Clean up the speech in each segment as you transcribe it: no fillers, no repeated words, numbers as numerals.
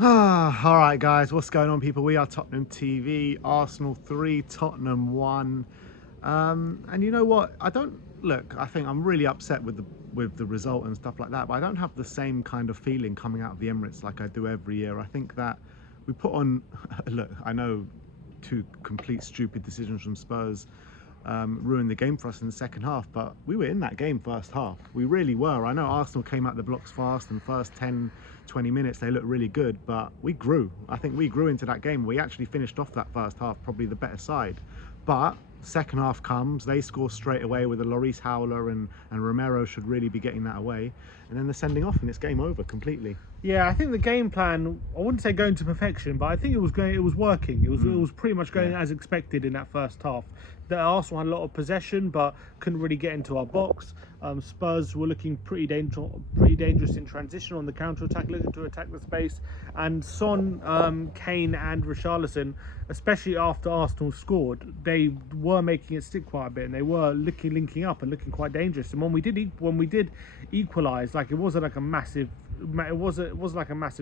All right, guys, what's going on, people? We are Tottenham TV. Arsenal 3, Tottenham 1. And you know what? I think I'm really upset with the result and stuff like that, but I don't have the same kind of feeling coming out of the Emirates like I do every year. I think that we put on, look, I know two complete stupid decisions from Spurs ruined the game for us in the second half, but we were in that game first half. We really were. I know Arsenal came out the blocks fast, and first 10-20 minutes they looked really good, but we grew. I think we grew into that game. We actually finished off that first half probably the better side, but second half comes, they score straight away with a Lloris howler, and Romero should really be getting that away, and then they're sending off and it's game over completely. Yeah, I think the game plan, I wouldn't say going to perfection, but I think it was working. It was pretty much going as expected in that first half. The Arsenal had a lot of possession, but couldn't really get into our box. Spurs were looking pretty dangerous in transition on the counter attack, looking to attack the space. And Son, Kane, and Richarlison, especially after Arsenal scored, they were making it stick quite a bit, and they were linking up and looking quite dangerous. And when we did equalise, like it wasn't like a massive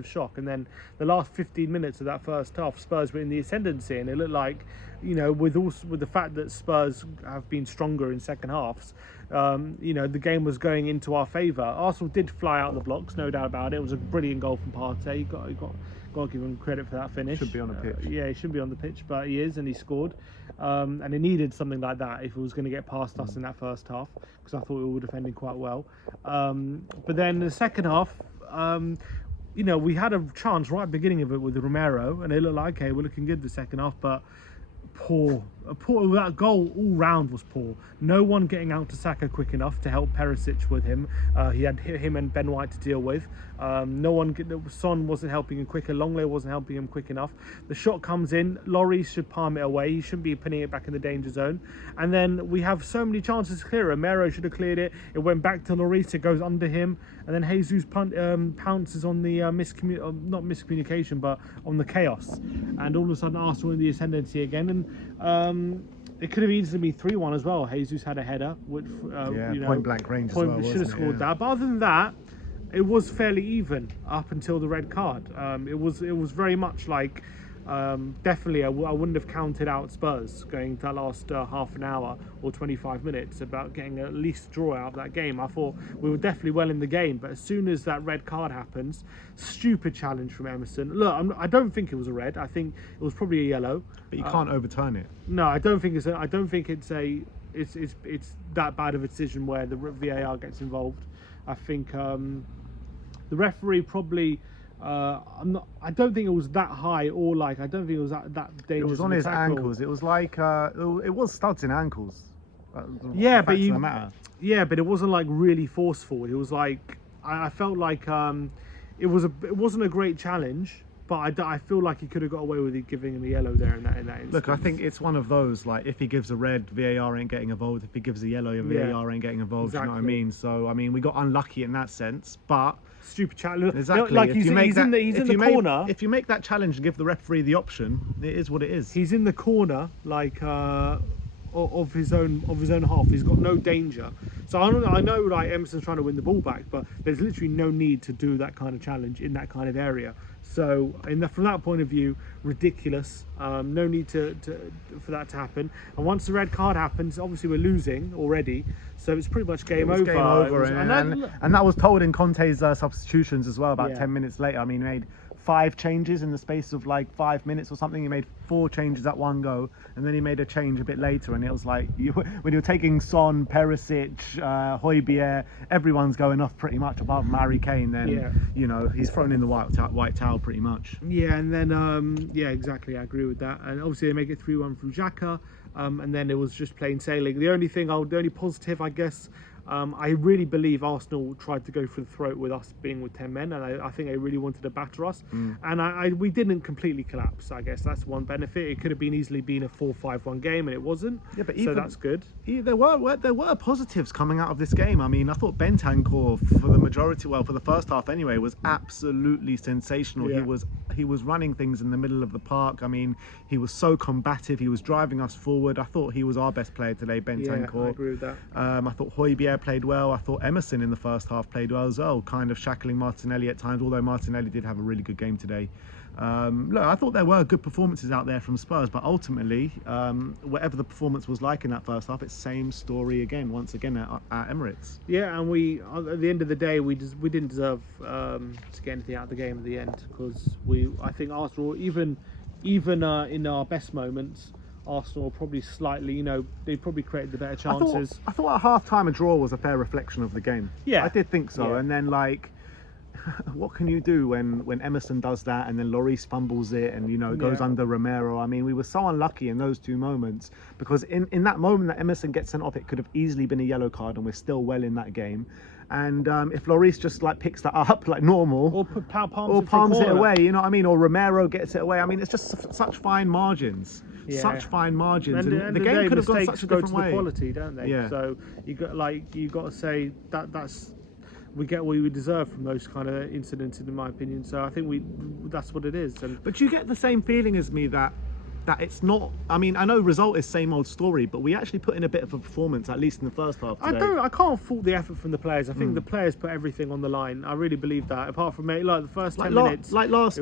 shock. And then the last 15 minutes of that first half, Spurs were in the ascendancy, and it looked like, with the fact that Spurs have been stronger in second halves, the game was going into our favour. Arsenal did fly out the blocks, no doubt about it. It was a brilliant goal from Partey. You got to give him credit for that finish. Should be on the pitch. Yeah, he should be on the pitch, but he is, and he scored. And it needed something like that if it was going to get past us in that first half, because I thought we were defending quite well. But then the second half, we had a chance right at the beginning of it with Romero, and it looked like, okay, we're looking good the second half, but poor. That goal all round was poor. No one getting out to Saka quick enough to help Perisic with him. He had him and Ben White to deal with. Son wasn't helping him quicker. Longley wasn't helping him quick enough. The shot comes in. Lloris should palm it away. He shouldn't be pinning it back in the danger zone. And then we have so many chances to clear. Romero should have cleared it. It went back to Lloris. It goes under him. And then Jesus pounces on the not miscommunication, but on the chaos. And all of a sudden, Arsenal in the ascendancy again. And it could have easily been 3-1 as well. Jesus had a header, which point blank range as well. Should have scored that. But other than that, it was fairly even up until the red card. It was very much like, definitely I wouldn't have counted out Spurs going that last half an hour or 25 minutes about getting at least a draw out of that game. I thought we were definitely well in the game, but as soon as that red card happens, stupid challenge from Emerson. Look, I don't think it was a red. I think it was probably a yellow. But you can't overturn it. No, I don't think it's that bad of a decision where the VAR gets involved. I think the referee probably. I don't think it was that high, or I don't think it was that dangerous. It was on his ankles. It was like it was studs in ankles. Yeah, but it wasn't like really forceful. It was like I felt like it wasn't a great challenge, but I feel like he could have got away with it giving him a yellow there in that instance. Look, I think it's one of those, like, if he gives a red, VAR ain't getting involved. If he gives a yellow, VAR ain't getting involved. Exactly. You know what I mean? So I mean, we got unlucky in that sense, but stupid challenge. Exactly. Like he's in the corner. If you make that challenge and give the referee the option, it is what it is. He's in the corner, of his own half. He's got no danger. So I know like Emerson's trying to win the ball back, but there's literally no need to do that kind of challenge in that kind of area. So from that point of view, ridiculous. No need for that to happen. And once the red card happens, obviously we're losing already. So it's pretty much game over. Game over. And that was told in Conte's substitutions as well. About 10 minutes later, I mean, he made 5 changes in the space of like 5 minutes or something. He made 4 changes at one go, and then he made a change a bit later, and it was like when you're taking Son, Perisic, Højbjerg, everyone's going off pretty much apart from Harry Kane. Then he's thrown in the white towel pretty much. Yeah, and then exactly, I agree with that. And obviously they make it 3-1 through Xhaka, and then it was just plain sailing. The only positive, I guess. I really believe Arsenal tried to go for the throat with us being with 10 men, and I think they really wanted to batter us. And we didn't completely collapse. I guess that's one benefit. It could have easily been a 4-5-1 game, and it wasn't. Yeah, but so that's good. There were positives coming out of this game. I mean, I thought Bentancur for the first half anyway, was absolutely sensational. Yeah. He was running things in the middle of the park. I mean, he was so combative. He was driving us forward. I thought he was our best player today, Bentancur. Yeah, I agree with that. I thought Højbjerg played well. I thought Emerson in the first half played well as well, kind of shackling Martinelli at times, although Martinelli did have a really good game today. Look, I thought there were good performances out there from Spurs, but ultimately, whatever the performance was like in that first half, it's same story again, once again at Emirates. Yeah, and we at the end of the day we didn't deserve to get anything out of the game at the end, because I think Arsenal, even in our best moments, Arsenal probably slightly, they probably created the better chances. I thought at half time a draw was a fair reflection of the game. Yeah, I did think so. Yeah. And then what can you do when Emerson does that and then Lloris fumbles it and it goes under Romero? I mean, we were so unlucky in those two moments, because in that moment that Emerson gets sent off, it could have easily been a yellow card and we're still well in that game. And if Lloris just picks that up like normal, or palms it away, you know what I mean, or Romero gets it away. I mean, it's just such fine margins. Yeah. Such fine margins, and the game could have gone such a different way. The quality, don't they? Yeah. So you got to say that's we get what we deserve from those kind of incidents, in my opinion. So I think that's what it is. But you get the same feeling as me that it's not. I mean, I know result is same old story, but we actually put in a bit of a performance, at least in the first half today. I can't fault the effort from the players. I think the players put everything on the line. I really believe that. Apart from the first 10 minutes, last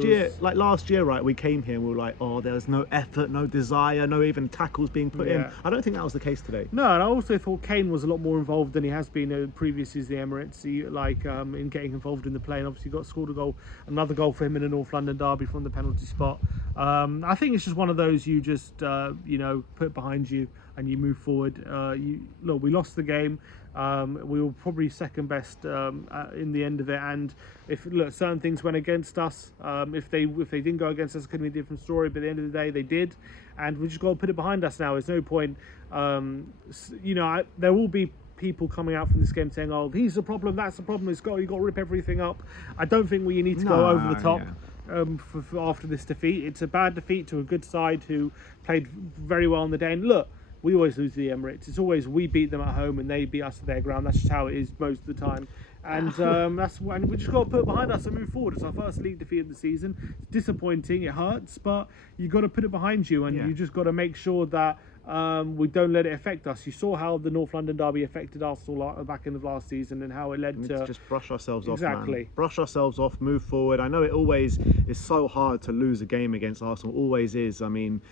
year, right? We came here and we were like, oh, there's no effort, no desire, no even tackles being put in. I don't think that was the case today. No, and I also thought Kane was a lot more involved than he has been in previous seasons, the Emirates. In getting involved in the play, and obviously scored another goal for him in the North London derby from the penalty spot. I think it's just one of those you just put behind you and you move forward. We lost the game. We were probably second best in the end of it, and if certain things went against us, if they didn't go against us, it could be a different story. But at the end of the day, they did, and we just got to put it behind us now. There's no point. There will be people coming out from this game saying, "Oh, he's the problem. That's the problem. You got to rip everything up." I don't think we need to go over the top. Yeah. After this defeat, it's a bad defeat to a good side who played very well on the day. And look, we always lose to the Emirates. It's always we beat them at home and they beat us at their ground. That's just how it is most of the time. And that's when we just got to put it behind us and move forward. It's our first league defeat of the season. It's disappointing. It hurts, but you got to put it behind you, and you just got to make sure that we don't let it affect us. You saw how the North London derby affected Arsenal back in the last season, and how it led to just brush ourselves off. Exactly. Man. Brush ourselves off, move forward. I know it always is so hard to lose a game against Arsenal. Always is. I mean,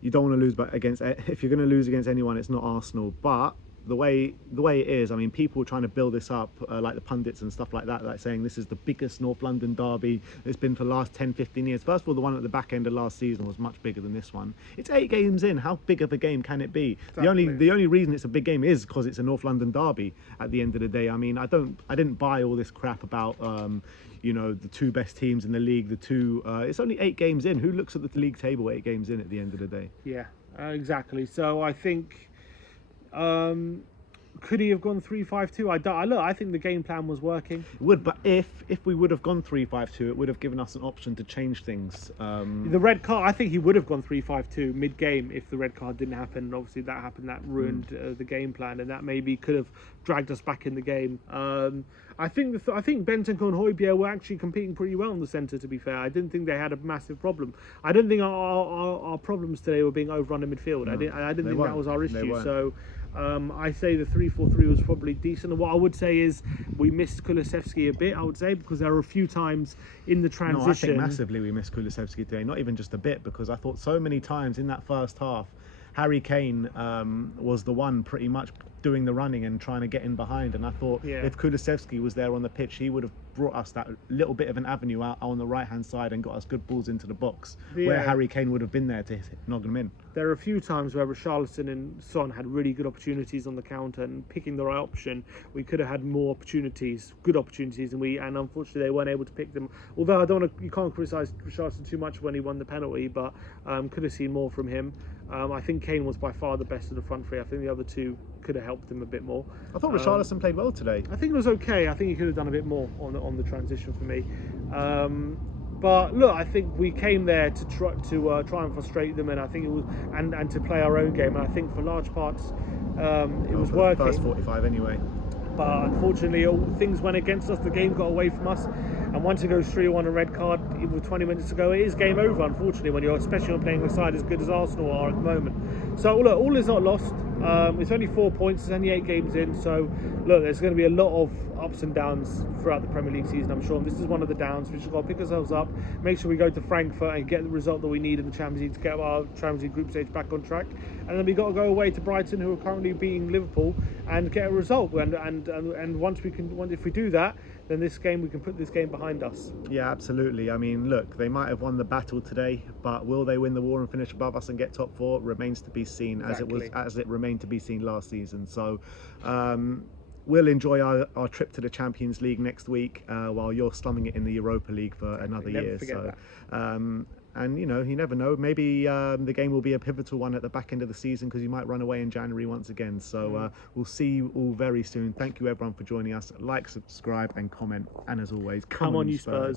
you don't want to lose, but if you're going to lose against anyone, it's not Arsenal. But the way it is, I mean, people trying to build this up, like the pundits and stuff like that, like saying this is the biggest North London derby it's been for the last 10-15 years. First of all, the one at the back end of last season was much bigger than this one. It's 8 games in. How big of a game can it be? Exactly. The only reason it's a big game is because it's a North London derby at the end of the day. I mean, I didn't buy all this crap about the two best teams in the league, it's only 8 games in. Who looks at the league table 8 games in at the end of the day? Yeah, exactly. So I think could he have gone 3-5-2? I think the game plan was working. It would, but if we would have gone 3-5-2, it would have given us an option to change things. The red card, I think he would have gone 3-5-2 mid-game if the red card didn't happen. And obviously that happened, that ruined the game plan, and that maybe could have dragged us back in the game. I think Bentancur and Højbjerg were actually competing pretty well in the centre, to be fair. I didn't think they had a massive problem. I don't think our problems today were being overrun in midfield. No, I didn't think that was our issue. So I say the 3-4-3 was probably decent. And what I would say is we missed Kulusevski a bit, I would say, because there were a few times in the transition. No, I think massively we missed Kulusevski today. Not even just a bit, because I thought so many times in that first half, Harry Kane was the one pretty much doing the running and trying to get in behind. And I thought if Kulusevski was there on the pitch, he would have brought us that little bit of an avenue out on the right-hand side and got us good balls into the box, where Harry Kane would have been there to knock them in. There are a few times where Richarlison and Son had really good opportunities on the counter, and picking the right option, we could have had more opportunities, good opportunities, and unfortunately they weren't able to pick them. Although you can't criticise Richarlison too much when he won the penalty, but could have seen more from him. I think Kane was by far the best of the front three. I think the other two could have helped him a bit more. I thought Richarlison played well today. I think it was okay. I think he could have done a bit more on the transition for me. But look, I think we came there to try and frustrate them, and I think it was and to play our own game. And I think for large parts it was working. First 45 anyway. But unfortunately, things went against us. The game got away from us, and once it goes 3-1 a red card with 20 minutes to go, it is game over. Unfortunately, especially when playing a side as good as Arsenal are at the moment. So look, all is not lost. It's only 4 points. It's only 8 games in. So look, there's going to be a lot of ups and downs throughout the Premier League season, I'm sure. And this is one of the downs. We just got to pick ourselves up, make sure we go to Frankfurt and get the result that we need in the Champions League to get our Champions League group stage back on track. And then we got to go away to Brighton, who are currently beating Liverpool, and get a result. And once we can, if we do that, then we can put this game behind us. Yeah, absolutely. I mean, look, they might have won the battle today, but will they win the war and finish above us and get top 4? Remains to be seen, Exactly. as it remained to be seen last season. So we'll enjoy our trip to the Champions League next week, while you're slumming it in the Europa League for another Never year. forget So that. and you never know, maybe the game will be a pivotal one at the back end of the season, because you might run away in January once again. So we'll see you all very soon. Thank you everyone for joining us. Like, subscribe and comment, and as always, Come on, you Spurs.